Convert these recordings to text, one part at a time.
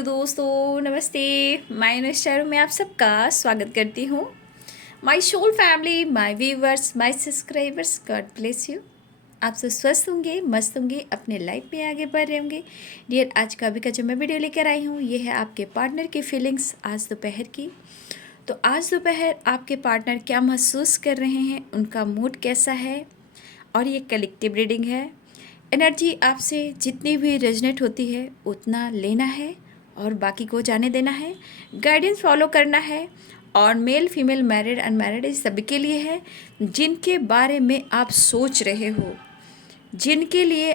Hello दोस्तों, नमस्ते। मैं नमस्कार में आप सबका स्वागत करती हूँ। My soul family, my viewers, my subscribers, God bless you. आप सब स्वस्थ होंगे, मस्त होंगे, अपने लाइफ में आगे बढ़ रहे होंगे। डियर, आज का अभी का जो मैं वीडियो लेकर आई हूँ, ये है आपके पार्टनर की फीलिंग्स आज दोपहर की। तो आज दोपहर आपके पार्टनर क्या महसूस कर रहे हैं, उनका मूड कैसा है, और ये कलेक्टिव रीडिंग है। एनर्जी आपसे जितनी भी रेजनेट होती है उतना लेना है और बाकी को जाने देना है। गाइडेंस फॉलो करना है। और मेल फीमेल मैरिड अनमैरिड इस सभी के लिए है, जिनके बारे में आप सोच रहे हो, जिनके लिए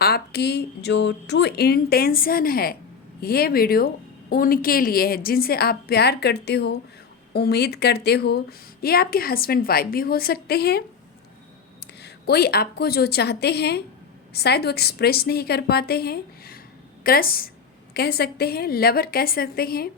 आपकी जो ट्रू इंटेंशन है, ये वीडियो उनके लिए है, जिनसे आप प्यार करते हो, उम्मीद करते हो। ये आपके हस्बैंड वाइफ भी हो सकते हैं। कोई आपको जो चाहते हैं शायद वो एक्सप्रेस नहीं कर पाते हैं। क्रश कह सकते हैं, लवर कह सकते हैं,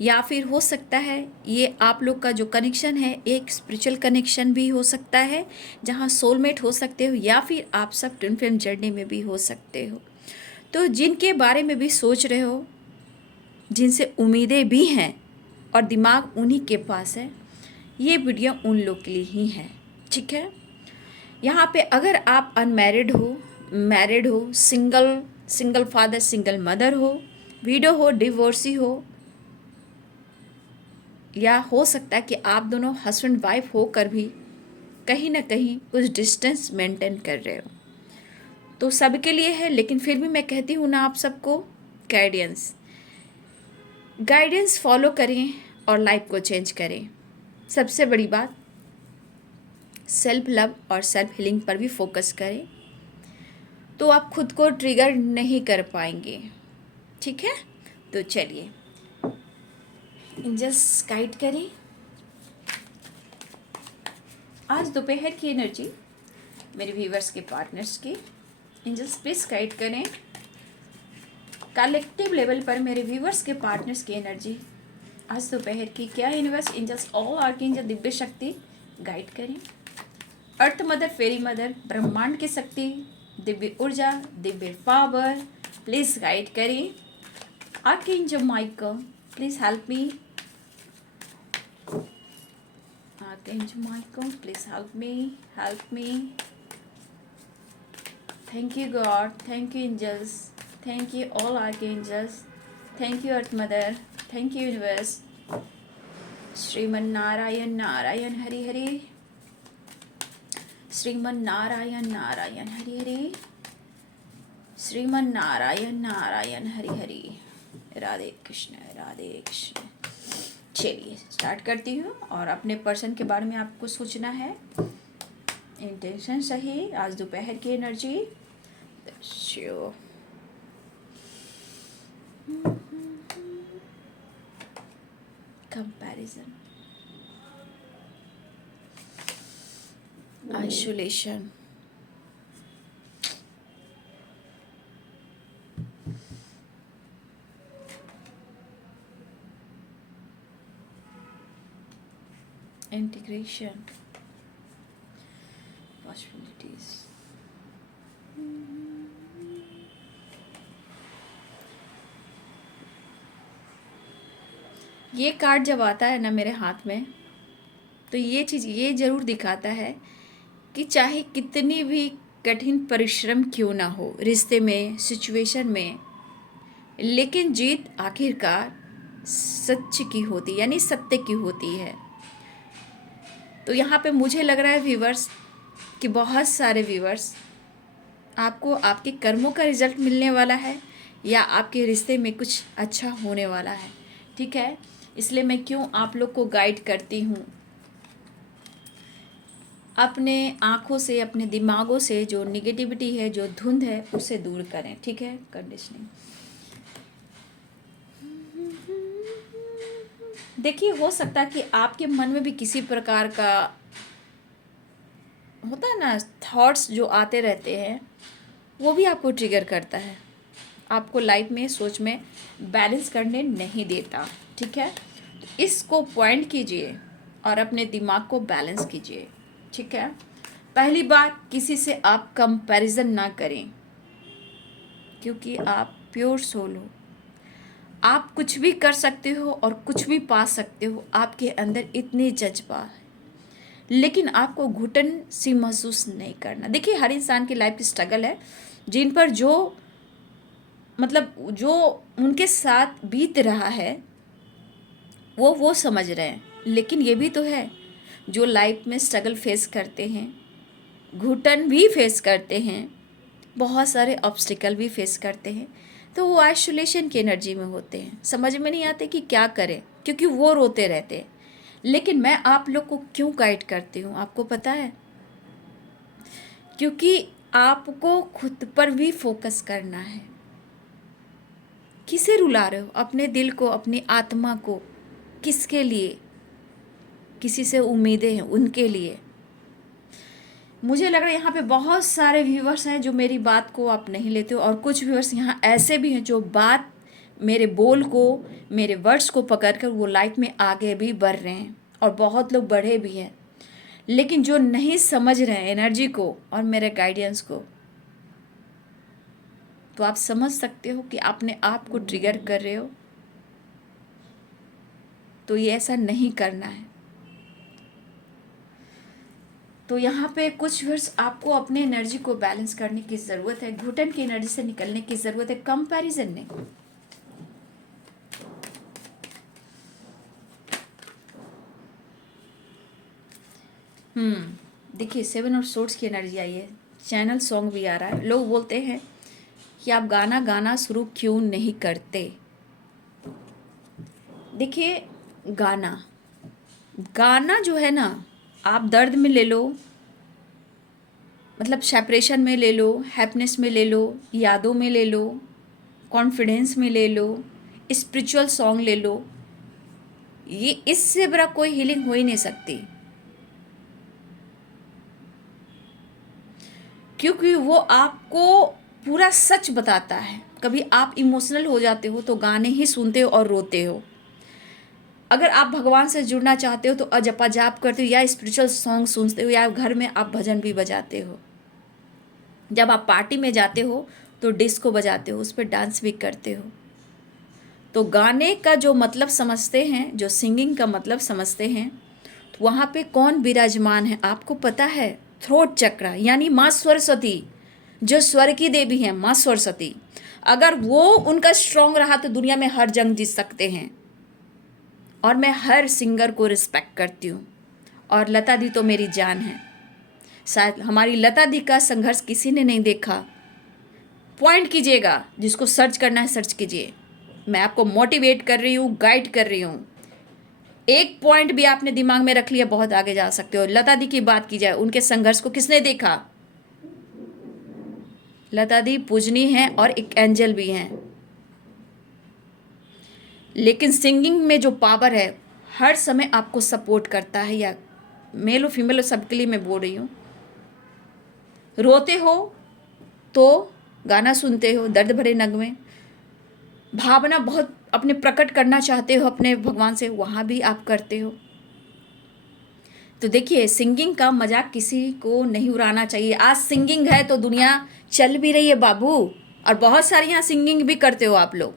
या फिर हो सकता है ये आप लोग का जो कनेक्शन है एक स्पिरिचुअल कनेक्शन भी हो सकता है, जहाँ सोलमेट हो सकते हो, या फिर आप सब ट्विन फ्लेम जर्नी में भी हो सकते हो। तो जिनके बारे में भी सोच रहे हो, जिनसे उम्मीदें भी हैं और दिमाग उन्हीं के पास है, ये वीडियो उन लोग के लिए ही है। ठीक है। यहाँ पे अगर आप अनमैरिड हो, मैरिड हो, सिंगल फादर सिंगल मदर हो, विडो हो, डिवोर्सी हो, या हो सकता है कि आप दोनों हस्बैंड वाइफ होकर भी कहीं ना कहीं कुछ डिस्टेंस मेंटेन कर रहे हो, तो सबके लिए है। लेकिन फिर भी मैं कहती हूँ ना आप सबको, गाइडेंस गाइडेंस फॉलो करें और लाइफ को चेंज करें। सबसे बड़ी बात, सेल्फ लव और सेल्फ हीलिंग पर भी फोकस करें, तो आप खुद को ट्रिगर नहीं कर पाएंगे। ठीक है। तो चलिए एंजल्स गाइड करें आज दोपहर की एनर्जी मेरे व्यूवर्स के पार्टनर्स की। एंजल्स प्लीज गाइड करें कलेक्टिव लेवल पर मेरे व्यूवर्स के पार्टनर्स की एनर्जी आज दोपहर की। क्या universe, angels, all archangel, Divya शक्ति गाइड करें। अर्थ मदर, फेरी मदर, ब्रह्मांड की शक्ति, दिव्य ऊर्जा, दिव्य पावर, प्लीज गाइड करें। Archangel Michael, please help me. Archangel Michael, please help me, help me. Thank you God, thank you angels, thank you all archangels, thank you Earth Mother, thank you universe. Shriman Narayan Narayan Hari Hari, Shriman Narayan Narayan Hari Hari, Shriman Narayan Narayan Hari Hari. Radhe Krishna, Radhe Krishna. चलिए start करती हूँ। और अपने person के बारे में आपको सोचना है, इंटेंशन सही। आज दोपहर की energy show comparison, isolation, integration, possibilities. ये कार्ड जब आता है ना मेरे हाथ में, तो ये चीज़ ये ज़रूर दिखाता है कि चाहे कितनी भी कठिन परिश्रम क्यों ना हो रिश्ते में, सिचुएशन में, लेकिन जीत आखिरकार सच की होती, यानी सत्य की होती है। तो यहाँ पे मुझे लग रहा है व्यूवर्स कि बहुत सारे व्यूवर्स, आपको आपके कर्मों का रिजल्ट मिलने वाला है, या आपके रिश्ते में कुछ अच्छा होने वाला है। ठीक है। इसलिए मैं क्यों आप लोग को गाइड करती हूँ, अपने आँखों से, अपने दिमागों से जो निगेटिविटी है, जो धुंध है, उसे दूर करें। ठीक है। कंडीशनिंग देखिए, हो सकता है कि आपके मन में भी किसी प्रकार का होता है ना, थॉट्स जो आते रहते हैं, वो भी आपको ट्रिगर करता है, आपको लाइफ में, सोच में बैलेंस करने नहीं देता। ठीक है। तो इसको पॉइंट कीजिए और अपने दिमाग को बैलेंस कीजिए। ठीक है। पहली बात, किसी से आप कंपैरिजन ना करें, क्योंकि आप प्योर सोल हो। आप कुछ भी कर सकते हो और कुछ भी पा सकते हो, आपके अंदर इतनी जज्बा है, लेकिन आपको घुटन सी महसूस नहीं करना। देखिए, हर इंसान की लाइफ स्ट्रगल है, जिन पर जो मतलब जो उनके साथ बीत रहा है वो समझ रहे हैं। लेकिन ये भी तो है, जो लाइफ में स्ट्रगल फेस करते हैं, घुटन भी फेस करते हैं, बहुत सारे ऑब्स्टिकल भी फेस करते हैं, तो वो आइसोलेशन की एनर्जी में होते हैं, समझ में नहीं आते कि क्या करें, क्योंकि वो रोते रहते हैं। लेकिन मैं आप लोग को क्यों गाइड करती हूँ, आपको पता है? क्योंकि आपको खुद पर भी फोकस करना है। किसे रुला रहे हो? अपने दिल को, अपनी आत्मा को। किसके लिए? किसी से उम्मीदें हैं, उनके लिए। मुझे लग रहा है यहाँ पे बहुत सारे व्यूवर्स हैं जो मेरी बात को आप नहीं लेते हो, और कुछ व्यूवर्स यहाँ ऐसे भी हैं जो बात, मेरे बोल को, मेरे वर्ड्स को पकड़कर वो लाइफ में आगे भी बढ़ रहे हैं, और बहुत लोग बढ़े भी हैं। लेकिन जो नहीं समझ रहे हैं एनर्जी को और मेरे गाइडेंस को, तो आप समझ सकते हो कि आपने आप को ट्रिगर कर रहे हो। तो ये ऐसा नहीं करना है। तो यहाँ पे कुछ वर्ष आपको अपने एनर्जी को बैलेंस करने की ज़रूरत है, घुटन की एनर्जी से निकलने की ज़रूरत है, कंपैरिजन नहीं। देखिए, 7 ऑफ सोर्ड्स की एनर्जी आई है, चैनल सॉन्ग भी आ रहा है। लोग बोलते हैं कि आप गाना शुरू क्यों नहीं करते। देखिए, गाना जो है ना, आप दर्द में ले लो, मतलब सेपरेशन में ले लो, हैप्पीनेस में ले लो, यादों में ले लो, कॉन्फिडेंस में ले लो, स्पिरिचुअल सॉन्ग ले लो, ये इससे बड़ा कोई हीलिंग हो ही नहीं सकती, क्योंकि वो आपको पूरा सच बताता है। कभी आप इमोशनल हो जाते हो तो गाने ही सुनते हो और रोते हो। अगर आप भगवान से जुड़ना चाहते हो तो अजपा जाप करते हो, या स्पिरिचुअल सॉन्ग सुनते हो, या घर में आप भजन भी बजाते हो। जब आप पार्टी में जाते हो तो डिस्को बजाते हो, उस पर डांस भी करते हो। तो गाने का जो मतलब समझते हैं, जो सिंगिंग का मतलब समझते हैं, तो वहाँ पे कौन विराजमान है आपको पता है? थ्रोट चक्र, यानी माँ सरस्वती, जो स्वर की देवी हैं, माँ सरस्वती। अगर वो उनका स्ट्रॉन्ग रहा तो दुनिया में हर जंग जीत सकते हैं। और मैं हर सिंगर को रिस्पेक्ट करती हूँ, और लता दी तो मेरी जान है। शायद हमारी लता दी का संघर्ष किसी ने नहीं देखा। पॉइंट कीजिएगा, जिसको सर्च करना है सर्च कीजिए। मैं आपको मोटिवेट कर रही हूँ, गाइड कर रही हूँ। एक पॉइंट भी आपने दिमाग में रख लिया, बहुत आगे जा सकते हो। लता दी की बात की जाए, उनके संघर्ष को किसने देखा? लता दी पूजनी हैं और एक एंजल भी हैं। लेकिन सिंगिंग में जो पावर है, हर समय आपको सपोर्ट करता है, या मेल हो फीमेल हो, सबके लिए मैं बोल रही हूँ। रोते हो तो गाना सुनते हो, दर्द भरे नगमे, भावना बहुत अपने प्रकट करना चाहते हो अपने भगवान से, वहाँ भी आप करते हो। तो देखिए, सिंगिंग का मजाक किसी को नहीं उड़ाना चाहिए। आज सिंगिंग है तो दुनिया चल भी रही है बाबू, और बहुत सारी यहाँ सिंगिंग भी करते हो आप लोग।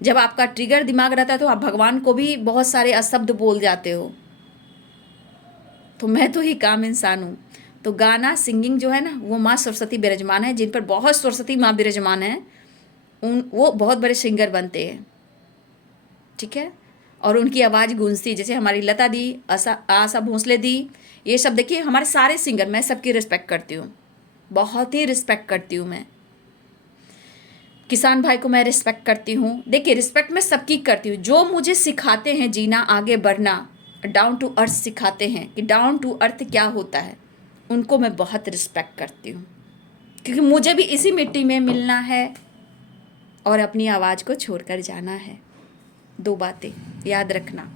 जब आपका ट्रिगर दिमाग रहता है तो आप भगवान को भी बहुत सारे अशब्द बोल जाते हो। तो मैं तो ही काम इंसान हूँ। तो गाना, सिंगिंग जो है ना, वो माँ सरस्वती विराजमान है, जिन पर बहुत सरस्वती माँ विराजमान है, वो बहुत बड़े सिंगर बनते हैं, ठीक है। और उनकी आवाज़ गूंजती, जैसे हमारी लता दी, आशा भोसले दी, ये सब। देखिए, हमारे सारे सिंगर, मैं सबकी रिस्पेक्ट करती हूँ, बहुत ही रिस्पेक्ट करती हूँ। मैं किसान भाई को मैं रिस्पेक्ट करती हूँ। देखिए, रिस्पेक्ट मैं सबकी करती हूँ। जो मुझे सिखाते हैं जीना, आगे बढ़ना, डाउन टू अर्थ सिखाते हैं कि डाउन टू अर्थ क्या होता है, उनको मैं बहुत रिस्पेक्ट करती हूँ, क्योंकि मुझे भी इसी मिट्टी में मिलना है और अपनी आवाज़ को छोड़कर जाना है। 2 बातें याद रखना।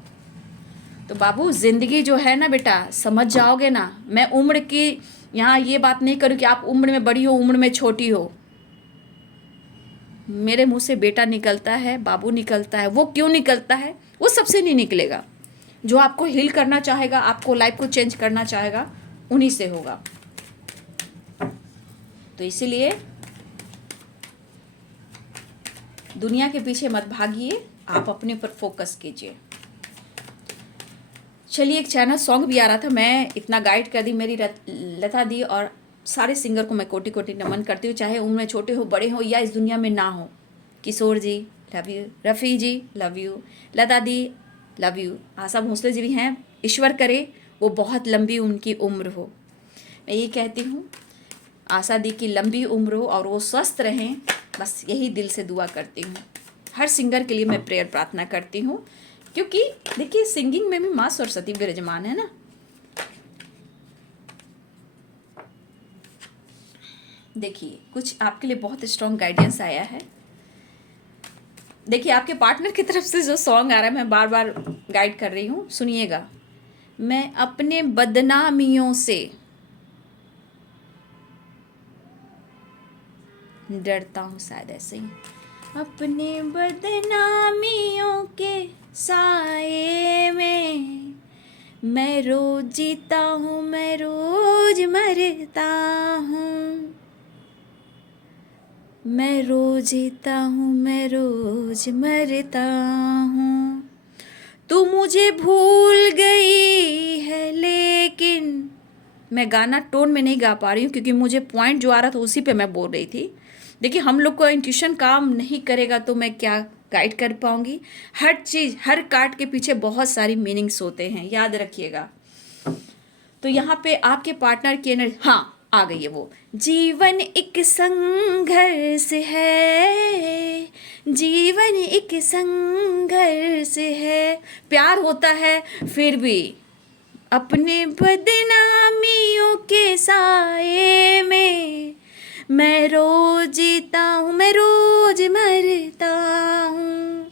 तो बाबू, ज़िंदगी जो है ना बेटा, समझ जाओगे ना। मैं उम्र की यहाँ ये बात नहीं करूँ कि आप उम्र में बड़ी हो, उम्र में छोटी हो। मेरे मुंह से बेटा निकलता है, बाबू निकलता है। वो क्यों निकलता है? वो सबसे नहीं निकलेगा। जो आपको हील करना चाहेगा, आपको लाइफ को चेंज करना चाहेगा, उन्हीं से होगा। तो इसीलिए दुनिया के पीछे मत भागिए, आप अपने पर फोकस कीजिए। चलिए, एक चैनल सॉन्ग भी आ रहा था, मैं इतना गाइड कर दी मेरी लता दी, और सारे सिंगर को मैं कोटि कोटि नमन करती हूँ, चाहे उनमें छोटे हो बड़े हो या इस दुनिया में ना हो। Kishore ji love you, Rafi ji love you, Lata di love you, Asha Bhosle ji भी हैं, ईश्वर करे वो बहुत लंबी उनकी उम्र हो। मैं ये कहती हूँ आशा दी की लंबी उम्र हो और वो स्वस्थ रहें, बस यही दिल से दुआ करती हूँ। हर सिंगर के लिए मैं प्रेयर प्रार्थना करती हूँ, क्योंकि देखिए सिंगिंग में भी माँ सरस्वती विराजमान है ना। देखिए कुछ आपके लिए बहुत स्ट्रॉन्ग गाइडेंस आया है। देखिए आपके पार्टनर की तरफ से जो सॉन्ग आ रहा है, मैं बार बार गाइड कर रही हूँ, सुनिएगा। मैं अपने बदनामियों से डरता हूँ, शायद ऐसे ही। अपने बदनामियों के साए में मैं रोज जीता हूँ, मैं रोज मरता हूँ, मैं रोज जीता हूँ, मैं रोज मरता हूँ। तू मुझे भूल गई है लेकिन, मैं गाना टोन में नहीं गा पा रही हूँ क्योंकि मुझे पॉइंट जो आ रहा था उसी पे मैं बोल रही थी। देखिए हम लोग को इंट्यूशन काम नहीं करेगा तो मैं क्या गाइड कर पाऊँगी। हर चीज़, हर कार्ड के पीछे बहुत सारी मीनिंग्स होते हैं, याद रखिएगा। तो यहाँ पे आपके पार्टनर की एनर्जी, हाँ आ गई है वो। जीवन एक संघर्ष है, जीवन एक संघर्ष है, प्यार होता है फिर भी अपने बदनामियों के साए में मैं रोज जीता हूँ, मैं रोज मरता हूँ।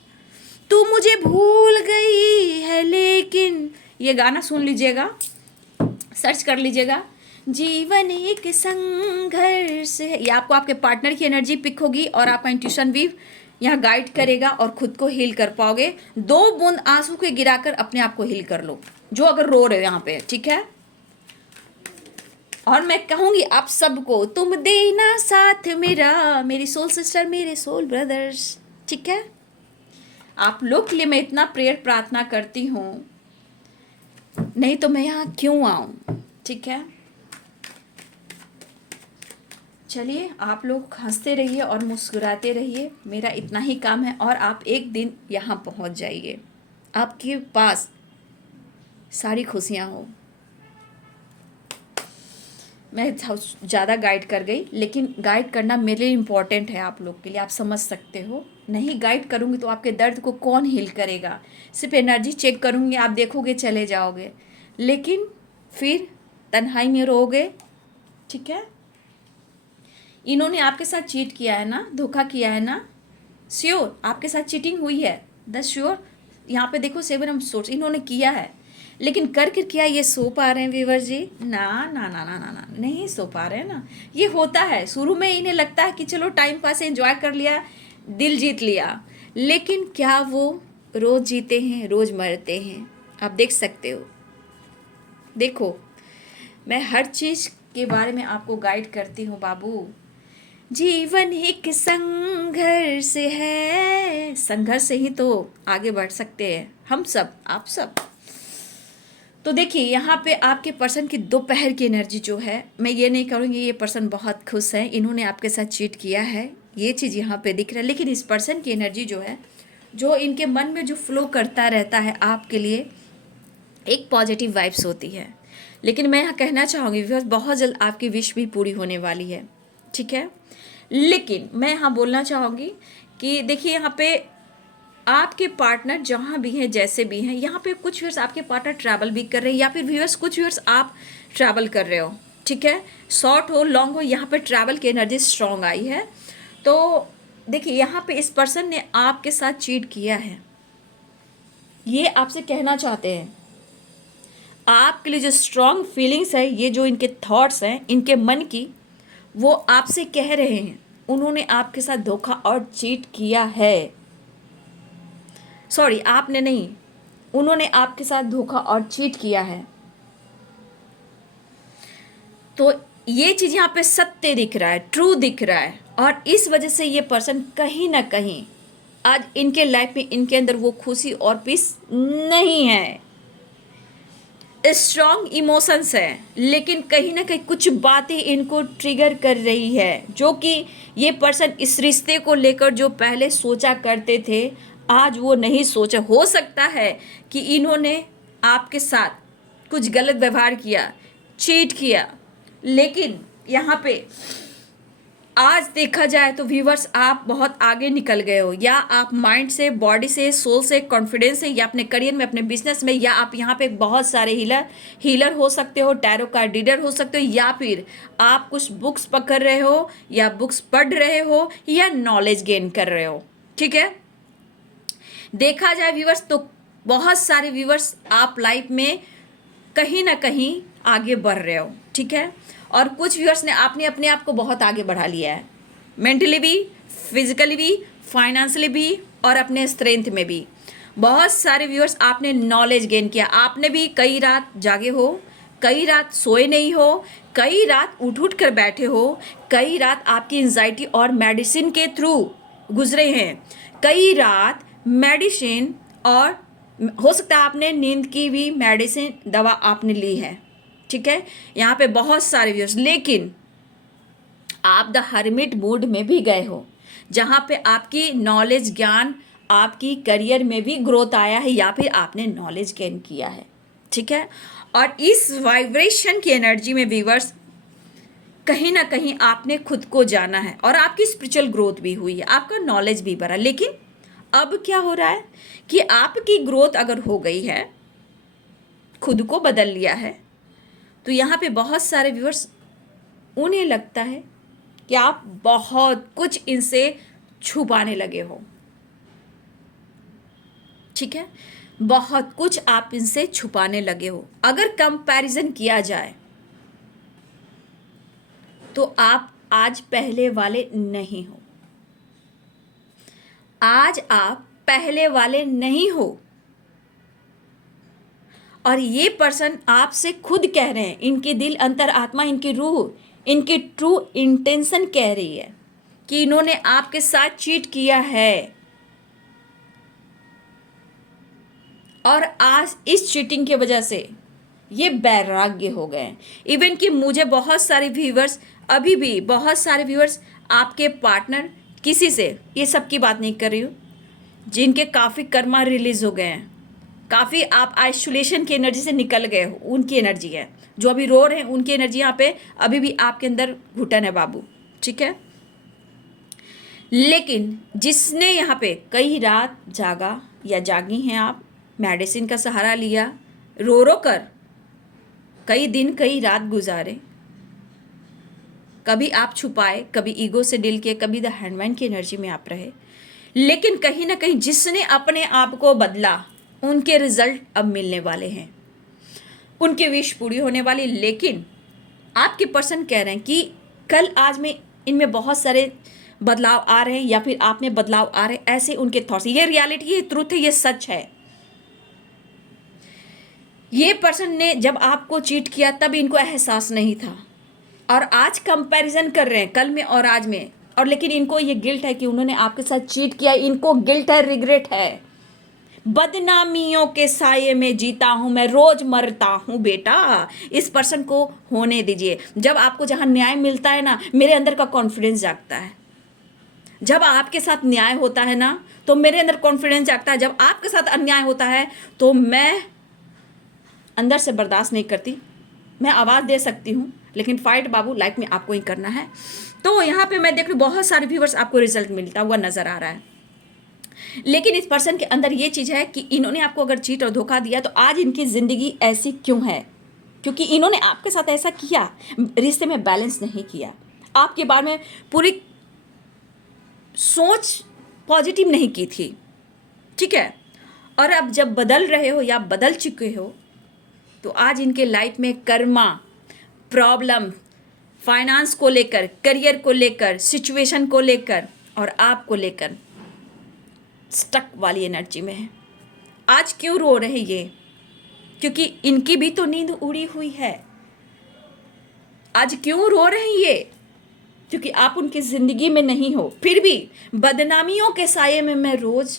तू मुझे भूल गई है लेकिन, ये गाना सुन लीजिएगा, सर्च कर लीजिएगा। जीवन एक संघर्ष है, ये आपको आपके पार्टनर की एनर्जी पिक होगी और आपका इंट्यूशन भी यहाँ गाइड करेगा और खुद को हील कर पाओगे। 2 बूंद आंसू के गिराकर अपने आप को हील कर लो, जो अगर रो रहे हो यहाँ पे, ठीक है। और मैं कहूँगी आप सबको, तुम देना साथ मेरा, मेरी सोल सिस्टर, मेरे सोल ब्रदर्स, ठीक है। आप लोग के लिए मैं इतना प्रेयर प्रार्थना करती हूँ, नहीं तो मैं यहाँ क्यों आऊँ, ठीक है। चलिए आप लोग हंसते रहिए और मुस्कुराते रहिए, मेरा इतना ही काम है, और आप एक दिन यहाँ पहुँच जाइए, आपके पास सारी खुशियाँ हो। मैं ज़्यादा गाइड कर गई, लेकिन गाइड करना मेरे लिए इम्पॉर्टेंट है आप लोग के लिए, आप समझ सकते हो। नहीं गाइड करूँगी तो आपके दर्द को कौन हील करेगा। सिर्फ एनर्जी चेक करूँगी, आप देखोगे चले जाओगे, लेकिन फिर तन्हाई में रहोगे, ठीक है। इन्होंने आपके साथ चीट किया है ना, धोखा किया है ना, श्योर आपके साथ चीटिंग हुई है, दैट्स श्योर। यहाँ पे देखो 7 ऑफ सोर्स इन्होंने किया है, लेकिन कर क्या ये सो पा रहे हैं व्यूअर जी? ना ना ना ना ना ना, नहीं सो पा रहे हैं ना। ये होता है, शुरू में इन्हें लगता है कि चलो टाइम पास एंजॉय कर लिया, दिल जीत लिया, लेकिन क्या वो रोज़ जीते हैं, रोज़ मरते हैं? आप देख सकते हो। देखो मैं हर चीज़ के बारे में आपको गाइड करती हूँ बाबू। जीवन एक संघर्ष है, संघर्ष से ही तो आगे बढ़ सकते हैं हम सब, आप सब। तो देखिए यहाँ पे आपके पर्सन की दोपहर की एनर्जी जो है, मैं ये नहीं करूँगी ये पर्सन बहुत खुश है, इन्होंने आपके साथ चीट किया है, ये चीज़ यहाँ पे दिख रहा है, लेकिन इस पर्सन की एनर्जी जो है, जो इनके मन में जो फ्लो करता रहता है आपके लिए, एक पॉजिटिव वाइब्स होती है। लेकिन मैं यहाँ कहना चाहूँगी बिकॉज बहुत जल्द आपकी विश भी पूरी होने वाली है, ठीक है। लेकिन मैं यहाँ बोलना चाहूँगी कि देखिए यहाँ पे आपके पार्टनर जहाँ भी हैं, जैसे भी हैं, यहाँ पे कुछ व्यूअर्स आपके पार्टनर ट्रैवल भी कर रहे हैं, या फिर व्यूअर्स कुछ व्यूअर्स आप ट्रैवल कर रहे हो, ठीक है। शॉर्ट हो लॉन्ग हो, यहाँ पे ट्रैवल की एनर्जी स्ट्रॉन्ग आई है। तो देखिए यहाँ पे इस पर्सन ने आपके साथ चीट किया है, ये आपसे कहना चाहते हैं, आपके लिए जो स्ट्रॉन्ग फीलिंग्स है, ये जो इनके थॉट्स हैं इनके मन की, वो आपसे कह रहे हैं उन्होंने आपके साथ धोखा और चीट किया है। सॉरी, आपने नहीं, उन्होंने आपके साथ धोखा और चीट किया है। तो ये चीज़ यहाँ पे सत्य दिख रहा है, ट्रू दिख रहा है, और इस वजह से ये पर्सन कहीं ना कहीं आज इनके लाइफ में इनके अंदर वो खुशी और पीस नहीं है। स्ट्रॉन्ग इमोशंस है, लेकिन कहीं ना कहीं कुछ बातें इनको ट्रिगर कर रही है, जो कि ये पर्सन इस रिश्ते को लेकर जो पहले सोचा करते थे आज वो नहीं सोचा। हो सकता है कि इन्होंने आपके साथ कुछ गलत व्यवहार किया, चीट किया, लेकिन यहाँ पे आज देखा जाए तो व्यूवर्स आप बहुत आगे निकल गए हो, या आप माइंड से, बॉडी से, सोल से, कॉन्फिडेंस से, या अपने करियर में, अपने बिजनेस में, या आप यहाँ पे बहुत सारे हीलर हो सकते हो, टैरो कार्ड रीडर हो सकते हो, या फिर आप कुछ बुक्स पकड़ रहे हो, या बुक्स पढ़ रहे हो, या नॉलेज गेन कर रहे हो। ठीक है, देखा जाए व्यूवर्स तो बहुत सारे व्यूवर्स आप लाइफ में कहीं ना कहीं आगे बढ़ रहे हो। ठीक है, और कुछ व्यूअर्स ने आपने अपने आप को बहुत आगे बढ़ा लिया है, मेंटली भी, फिजिकली भी, फाइनेंशियली भी, और अपने स्ट्रेंथ में भी। बहुत सारे व्यूअर्स आपने नॉलेज गेन किया, आपने भी कई रात जागे हो, कई रात सोए नहीं हो, कई रात उठ कर बैठे हो, कई रात आपकी एंजाइटी और मेडिसिन के थ्रू गुजरे हैं, कई रात मेडिसिन, और हो सकता है आपने नींद की भी मेडिसिन दवा आपने ली है। ठीक है, यहाँ पे बहुत सारे व्यूअर्स, लेकिन आप द हर्मिट मूड में भी गए हो, जहाँ पे आपकी नॉलेज, ज्ञान, आपकी करियर में भी ग्रोथ आया है, या फिर आपने नॉलेज गेन किया है। ठीक है, और इस वाइब्रेशन की एनर्जी में व्यूअर्स कहीं ना कहीं आपने खुद को जाना है, और आपकी स्पिरिचुअल ग्रोथ भी हुई है, आपका नॉलेज भी बढ़ा। लेकिन अब क्या हो रहा है कि आपकी ग्रोथ अगर हो गई है, खुद को बदल लिया है, तो यहाँ पे बहुत सारे व्यूअर्स उन्हें लगता है कि आप बहुत कुछ इनसे छुपाने लगे हो। ठीक है, बहुत कुछ आप इनसे छुपाने लगे हो। अगर कंपैरिजन किया जाए तो आप आज पहले वाले नहीं हो, आज आप पहले वाले नहीं हो। और ये पर्सन आपसे खुद कह रहे हैं, इनके दिल, अंतर आत्मा, इनकी रूह, इनकी ट्रू इंटेंशन कह रही है कि इन्होंने आपके साथ चीट किया है, और आज इस चीटिंग की वजह से ये वैराग्य हो गए हैं। इवन कि मुझे बहुत सारे व्यूवर्स, अभी भी बहुत सारे व्यूवर्स, आपके पार्टनर किसी से, ये सब की बात नहीं कर रही हूँ, जिनके काफ़ी कर्मा रिलीज हो गए हैं, काफ़ी आप आइसोलेशन की एनर्जी से निकल गए हो, उनकी एनर्जी है, जो अभी रो रहे हैं उनकी एनर्जी यहाँ पे अभी भी आपके अंदर घुटन है बाबू। ठीक है, लेकिन जिसने यहाँ पे कई रात जागा या जागी हैं आप, मेडिसिन का सहारा लिया, रो रो कर कई दिन कई रात गुजारे, कभी आप छुपाए, कभी ईगो से डील किए, कभी द हैंडमैन की एनर्जी में आप रहे, लेकिन कहीं ना कहीं जिसने अपने आप को बदला, उनके रिजल्ट अब मिलने वाले हैं, उनकी विश पूरी होने वाली। लेकिन आपके पर्सन कह रहे हैं कि कल आज में इनमें बहुत सारे बदलाव आ रहे हैं, या फिर आप में बदलाव आ रहे हैं, ऐसे उनके थॉट्स। ये रियलिटी, ये ट्रूथ है, ये सच है। ये पर्सन ने जब आपको चीट किया तब इनको एहसास नहीं था, और आज कंपैरिजन कर रहे हैं कल में और आज में, और लेकिन इनको ये गिल्ट है कि उन्होंने आपके साथ चीट किया, इनको गिल्ट है, रिग्रेट है। बदनामियों के साये में जीता हूं मैं, रोज मरता हूं बेटा। इस पर्सन को होने दीजिए। जब आपको जहां न्याय मिलता है ना, मेरे अंदर का कॉन्फिडेंस जागता है। जब आपके साथ न्याय होता है ना, तो मेरे अंदर कॉन्फिडेंस जागता है। जब आपके साथ अन्याय होता है तो मैं अंदर से बर्दाश्त नहीं करती। मैं आवाज़ दे सकती हूँ, लेकिन फाइट बाबू लाइफ में आपको ही करना है। तो यहाँ पे मैं देख रही हूँ बहुत सारे व्यूवर्स आपको रिजल्ट मिलता हुआ नजर आ रहा है, लेकिन इस पर्सन के अंदर ये चीज़ है कि इन्होंने आपको अगर चीट और धोखा दिया तो आज इनकी ज़िंदगी ऐसी क्यों है, क्योंकि इन्होंने आपके साथ ऐसा किया, रिश्ते में बैलेंस नहीं किया, आपके बारे में पूरी सोच पॉजिटिव नहीं की थी। ठीक है, और अब जब बदल रहे हो या बदल चुके हो, तो आज इनके लाइफ में कर्मा, प्रॉब्लम, फाइनेंस को लेकर, करियर को लेकर, सिचुएशन को लेकर और आपको लेकर स्टक वाली एनर्जी में है। आज क्यों रो रहे ये? क्योंकि इनकी भी तो नींद उड़ी हुई है। आज क्यों रो रहे हैं ये? क्योंकि आप उनकी ज़िंदगी में नहीं हो। फिर भी बदनामियों के साये में मैं रोज़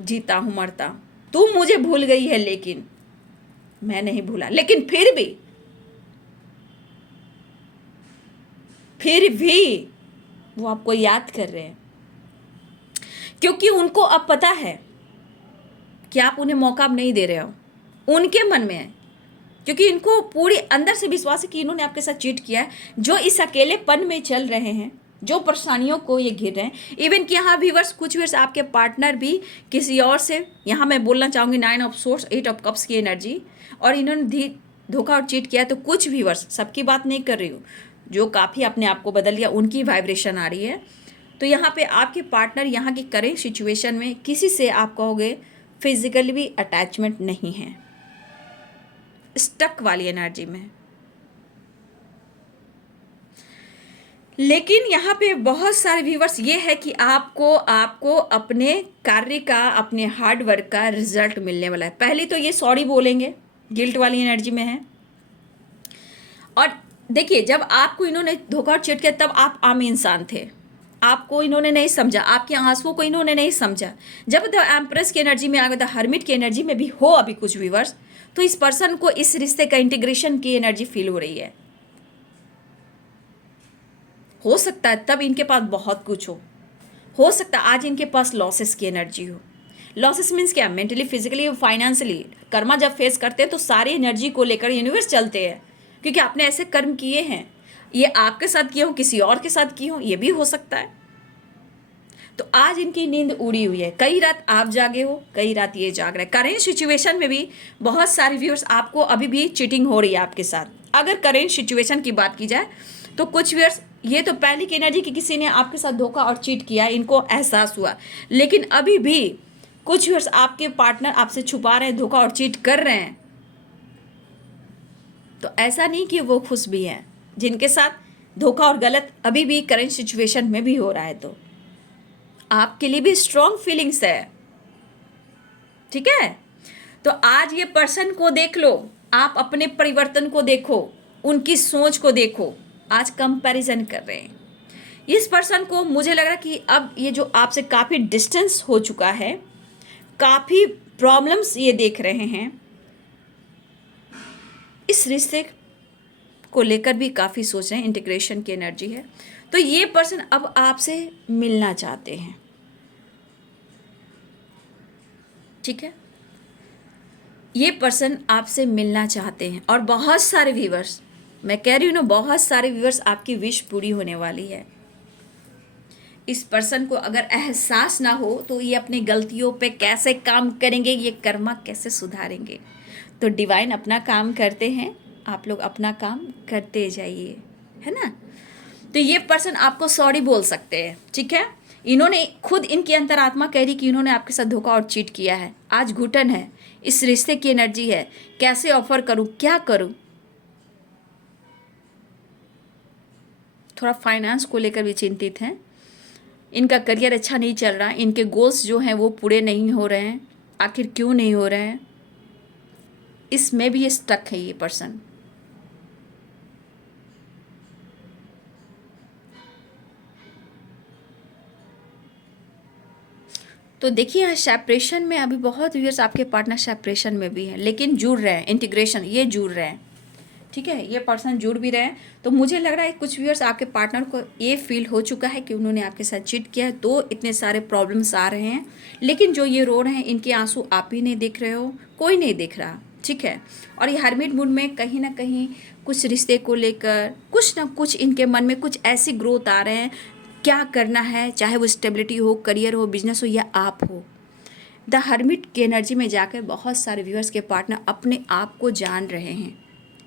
जीता हूँ, मरता हूँ। तू मुझे भूल गई है लेकिन मैं नहीं भूला, लेकिन फिर भी वो आपको याद कर रहे हैं, क्योंकि उनको अब पता है कि आप उन्हें मौका अब नहीं दे रहे हो। उनके मन में है, क्योंकि इनको पूरी अंदर से विश्वास है कि इन्होंने आपके साथ चीट किया है। जो इस अकेलेपन में चल रहे हैं, जो परेशानियों को ये घिर रहे हैं, इवन कि यहाँ व्यूअर्स, कुछ व्यूअर्स आपके पार्टनर भी किसी और से, यहाँ मैं बोलना चाहूँगी 9 ऑफ सोर्स 8 ऑफ कप्स की एनर्जी, और इन्होंने धोखा और चीट किया। तो कुछ व्यूअर्स, सबकी बात नहीं कर रही हूँ, जो काफ़ी अपने आप को बदल लिया, उनकी वाइब्रेशन आ रही है। तो यहाँ पे आपके पार्टनर यहाँ की करेंट सिचुएशन में किसी से आप कहोगे फिजिकली भी अटैचमेंट नहीं है, स्टक वाली एनर्जी में। लेकिन यहाँ पे बहुत सारे व्यूवर्स ये है कि आपको अपने कार्य का, अपने हार्ड वर्क का रिजल्ट मिलने वाला है। पहले तो ये सॉरी बोलेंगे, गिल्ट वाली एनर्जी में है। और देखिए, जब आपको इन्होंने धोखा और चीट किया तब आप आम इंसान थे, आपको इन्होंने नहीं समझा, आपके आंसुओं को इन्होंने नहीं समझा। जब द एम्प्रेस की एनर्जी में आ गया, द हर्मिट की एनर्जी में भी हो अभी कुछ व्यूवर्स, तो इस पर्सन को इस रिश्ते का इंटीग्रेशन की एनर्जी फील हो रही है। हो सकता है तब इनके पास बहुत कुछ हो सकता है आज इनके पास लॉसेस की एनर्जी हो। लॉसेस मीन्स क्या? Mentally, physically, financially. कर्मा जब फेस करते हैं तो सारी एनर्जी को लेकर यूनिवर्स चलते हैं, क्योंकि आपने ऐसे कर्म किए हैं। ये आपके साथ किए हो, किसी और के साथ किए हो, ये भी हो सकता है। तो आज इनकी नींद उड़ी हुई है। कई रात आप जागे हो, कई रात ये जाग रहे हैं। करेंट सिचुएशन में भी बहुत सारे व्यूअर्स, आपको अभी भी चीटिंग हो रही है आपके साथ। अगर करेंट सिचुएशन की बात की जाए तो कुछ व्यूअर्स, ये तो पहली की एनर्जी कि किसी ने आपके साथ धोखा और चीट किया, इनको एहसास हुआ। लेकिन अभी भी कुछ व्यूअर्स, आपके पार्टनर आपसे छुपा रहे हैं, धोखा और चीट कर रहे हैं। तो ऐसा नहीं कि वो खुश भी हैं, जिनके साथ धोखा और गलत अभी भी करेंट सिचुएशन में भी हो रहा है। तो आपके लिए भी स्ट्रॉन्ग फीलिंग्स है, ठीक है। तो आज ये पर्सन को देख लो, आप अपने परिवर्तन को देखो, उनकी सोच को देखो। आज कंपैरिजन कर रहे हैं इस पर्सन को। मुझे लग रहा कि अब ये जो आपसे काफ़ी डिस्टेंस हो चुका है, काफ़ी प्रॉब्लम्स ये देख रहे हैं, इस रिश्ते को लेकर भी काफ़ी सोच रहे हैं। इंटीग्रेशन की एनर्जी है। तो ये पर्सन अब आपसे मिलना चाहते हैं, ठीक है। ये पर्सन आपसे मिलना चाहते हैं। और बहुत सारे व्यूअर्स, मैं कह रही हूँ ना, बहुत सारे व्यूअर्स, आपकी विश पूरी होने वाली है। इस पर्सन को अगर एहसास ना हो तो ये अपनी गलतियों पे कैसे काम करेंगे, ये कर्मा कैसे सुधारेंगे। तो डिवाइन अपना काम करते हैं, आप लोग अपना काम करते जाइए, है ना। तो ये पर्सन आपको सॉरी बोल सकते हैं, ठीक है। इन्होंने खुद, इनकी अंतरात्मा कह रही कि इन्होंने आपके साथ धोखा और चीट किया है। आज घुटन है, इस रिश्ते की एनर्जी है, कैसे ऑफर करूं, क्या करूं। थोड़ा फाइनेंस को लेकर भी चिंतित हैं। इनका करियर अच्छा नहीं चल रहा, इनके गोल्स जो हैं वो पूरे नहीं हो रहे हैं। आखिर क्यों नहीं हो रहे हैं, इसमें भी ये स्टक है ये पर्सन। तो देखिए, यहाँ सेपरेशन में अभी बहुत व्यूअर्स, आपके पार्टनर सेपरेशन में भी हैं, लेकिन जुड़ रहे हैं। इंटीग्रेशन, ये जुड़ रहे हैं, ठीक है। ये पर्सन जुड़ भी रहे हैं। तो मुझे लग रहा है कुछ व्यूअर्स, आपके पार्टनर को ये फील हो चुका है कि उन्होंने आपके साथ चीट किया है, तो इतने सारे प्रॉब्लम्स आ रहे हैं। लेकिन जो ये रो रहे हैं, इनके आंसू आप ही नहीं देख रहे हो, कोई नहीं देख रहा, ठीक है। और ये हर्मिट मूड में कहीं ना कहीं कुछ रिश्ते को लेकर कुछ ना कुछ इनके मन में कुछ ऐसी ग्रोथ आ रहे हैं, क्या करना है, चाहे वो स्टेबिलिटी हो, करियर हो, बिजनेस हो, या आप हो। द हर्मिट की एनर्जी में जाकर बहुत सारे व्यूअर्स के पार्टनर अपने आप को जान रहे हैं,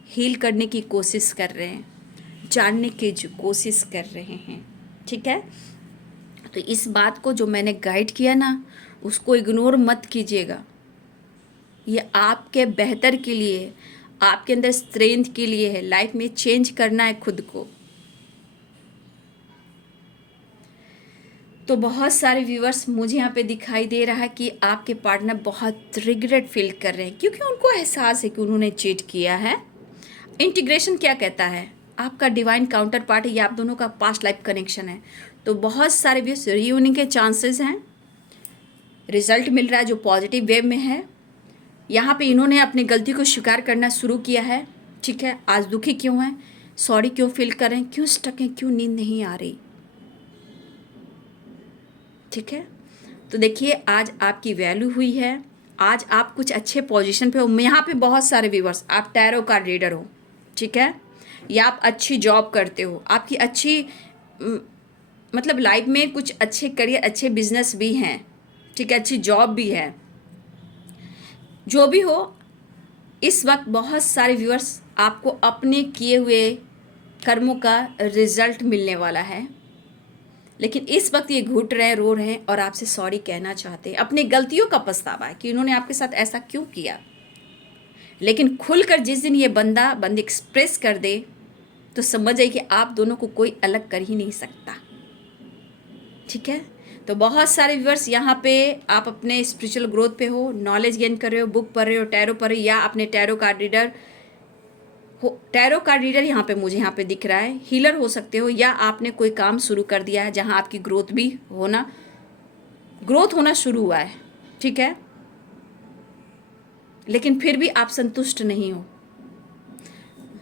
हील करने की कोशिश कर रहे हैं, जानने की कोशिश कर रहे हैं, ठीक है। तो इस बात को जो मैंने गाइड किया ना, उसको इग्नोर मत कीजिएगा। ये आपके बेहतर के लिए, आपके अंदर स्ट्रेंथ के लिए है। लाइफ में चेंज करना है खुद को। तो बहुत सारे व्यूअर्स, मुझे यहाँ पे दिखाई दे रहा है कि आपके पार्टनर बहुत रिग्रेट फील कर रहे हैं, क्योंकि उनको एहसास है कि उन्होंने चीट किया है। इंटीग्रेशन क्या कहता है? आपका डिवाइन काउंटर पार्ट है, या आप दोनों का पास्ट लाइफ कनेक्शन है। तो बहुत सारे व्यूअर्स रीयूनियन के चांसेस हैं, रिजल्ट मिल रहा है जो पॉजिटिव वेव में है। यहाँ पे इन्होंने अपनी गलती को स्वीकार करना शुरू किया है, ठीक है। आज दुखी क्यों हैं, सॉरी क्यों फील कर रहे हैं, क्यों स्टक हैं, क्यों नींद नहीं आ रही, ठीक है। तो देखिए आज आपकी वैल्यू हुई है, आज आप कुछ अच्छे पोजीशन पे हो। यहाँ पे बहुत सारे व्यूअर्स, आप टैरो कार्ड रीडर हो, ठीक है, या आप अच्छी जॉब करते हो, आपकी अच्छी मतलब लाइफ में कुछ अच्छे करियर, अच्छे बिजनेस भी हैं, ठीक है, अच्छी जॉब भी है। जो भी हो, इस वक्त बहुत सारे व्यूअर्स आपको अपने किए हुए कर्मों का रिजल्ट मिलने वाला है। लेकिन इस वक्त ये घुट रहे हैं, रो रहे हैं और आपसे सॉरी कहना चाहते हैं। अपनी गलतियों का पछतावा है कि उन्होंने आपके साथ ऐसा क्यों किया। लेकिन खुलकर जिस दिन ये बंदी एक्सप्रेस कर दे तो समझ जाइए कि आप दोनों को कोई अलग कर ही नहीं सकता, ठीक है। तो बहुत सारे व्यूअर्स यहाँ पे आप अपने स्पिरिचुअल ग्रोथ पे हो, नॉलेज गेन कर रहे हो, बुक पढ़ रहे हो, टैरो पढ़ रहे हो, या अपने टैरो कार्ड रीडर हो। टैरो कार्ड रीडर यहाँ पे मुझे यहाँ पे दिख रहा है, हीलर हो सकते हो, या आपने कोई काम शुरू कर दिया है जहाँ आपकी ग्रोथ होना शुरू हुआ है, ठीक है। लेकिन फिर भी आप संतुष्ट नहीं हो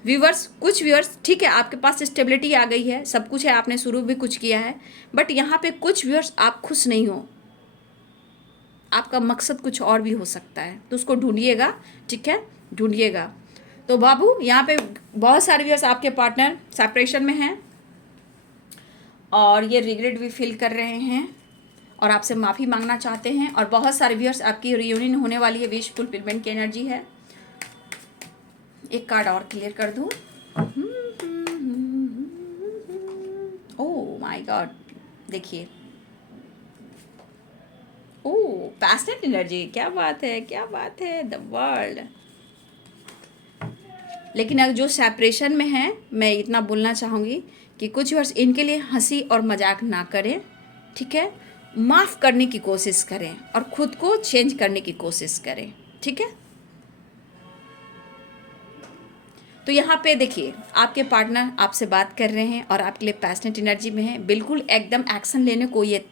व्यूअर्स। कुछ व्यूअर्स, ठीक है, आपके पास स्टेबिलिटी आ गई है, सब कुछ है, आपने शुरू भी कुछ किया है, बट यहाँ पे कुछ व्यूअर्स आप खुश नहीं हो, आपका मकसद कुछ और भी हो सकता है, तो उसको ढूंढिएगा, ठीक है, ढूंढिएगा। तो बाबू यहाँ पे बहुत सारे व्यूअर्स आपके पार्टनर सेपरेशन में हैं और ये रिग्रेट भी फील कर रहे हैं और आपसे माफ़ी मांगना चाहते हैं। और बहुत सारे व्यूअर्स आपकी रियूनियन होने वाली है, विश फुलफिलमेंट की एनर्जी है। एक कार्ड और क्लियर कर दूँ। ओह माय गॉड, देखिए, ओह पैशनेट एनर्जी, क्या बात है, क्या बात है, द वर्ल्ड। लेकिन अगर जो सेपरेशन में है, मैं इतना बोलना चाहूँगी कि कुछ वर्ष इनके लिए हंसी और मजाक ना करें, ठीक है, माफ़ करने की कोशिश करें और ख़ुद को चेंज करने की कोशिश करें, ठीक है। तो यहाँ पे देखिए आपके पार्टनर आपसे बात कर रहे हैं और आपके लिए पैशनेट एनर्जी में है, बिल्कुल एकदम एक्शन लेने को ये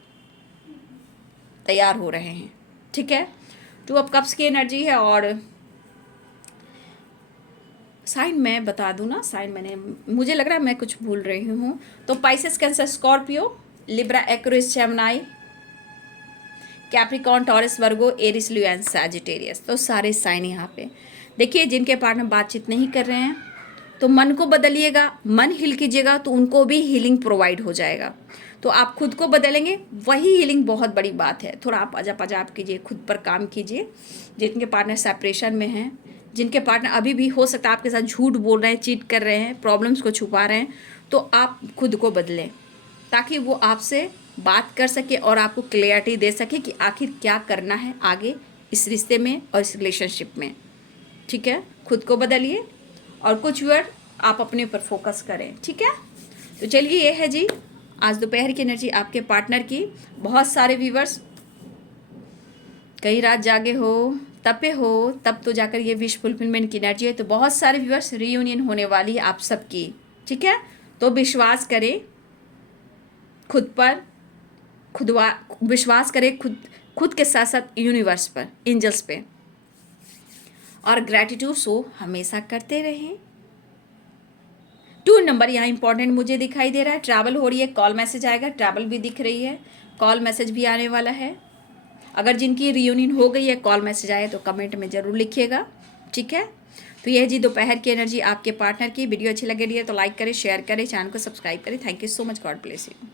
तैयार हो रहे हैं, ठीक है। 2 ऑफ कप्स की एनर्जी है और साइन मैं बता दूँ ना, साइन मुझे लग रहा है मैं कुछ भूल रही हूँ। तो Pisces, Cancer, Scorpio, Libra, Aquarius, Gemini, Capricorn, Taurus, Virgo, Aries, Leo and Sagittarius. तो सारे साइन यहाँ पे देखिए। जिनके पार्टनर बातचीत नहीं कर रहे हैं तो मन को बदलिएगा, मन हिल कीजिएगा तो उनको भी हीलिंग प्रोवाइड हो जाएगा। तो आप खुद को बदलेंगे, वही हीलिंग बहुत बड़ी बात है। थोड़ा आप अजाप कीजिए, खुद पर काम कीजिए। जिनके पार्टनर सेपरेशन में हैं, जिनके पार्टनर अभी भी हो सकता है आपके साथ झूठ बोल रहे हैं, चीट कर रहे हैं, प्रॉब्लम्स को छुपा रहे हैं, तो आप खुद को बदलें ताकि वो आपसे बात कर सके और आपको क्लियरिटी दे सके कि आखिर क्या करना है आगे इस रिश्ते में और इस रिलेशनशिप में, ठीक है। खुद को बदलिए और कुछ वर्ड आप अपने ऊपर फोकस करें, ठीक है। तो चलिए, ये है जी आज दोपहर की एनर्जी आपके पार्टनर की। बहुत सारे व्यूवर्स कई रात जागे हो, तपे हो, तब तो जाकर ये विश फुलफिलमेंट की एनर्जी है। तो बहुत सारे व्यूवर्स रीयूनियन होने वाली है आप सबकी, ठीक है। तो विश्वास करें खुद पर, विश्वास करें खुद के साथ साथ यूनिवर्स पर, एंजल्स पे, और ग्रैटिट्यूड शो हमेशा करते रहें। 2 नंबर यहाँ इंपॉर्टेंट मुझे दिखाई दे रहा है। ट्रैवल हो रही है, कॉल मैसेज आएगा, ट्रैवल भी दिख रही है, कॉल मैसेज भी आने वाला है। अगर जिनकी रियूनियन हो गई है, कॉल मैसेज आए तो कमेंट में ज़रूर लिखिएगा, ठीक है। तो यह जी दोपहर की एनर्जी आपके पार्टनर की। वीडियो अच्छी लगे रही है तो लाइक करें, शेयर करें, चैनल को सब्सक्राइब करें। Thank you so much, God bless you.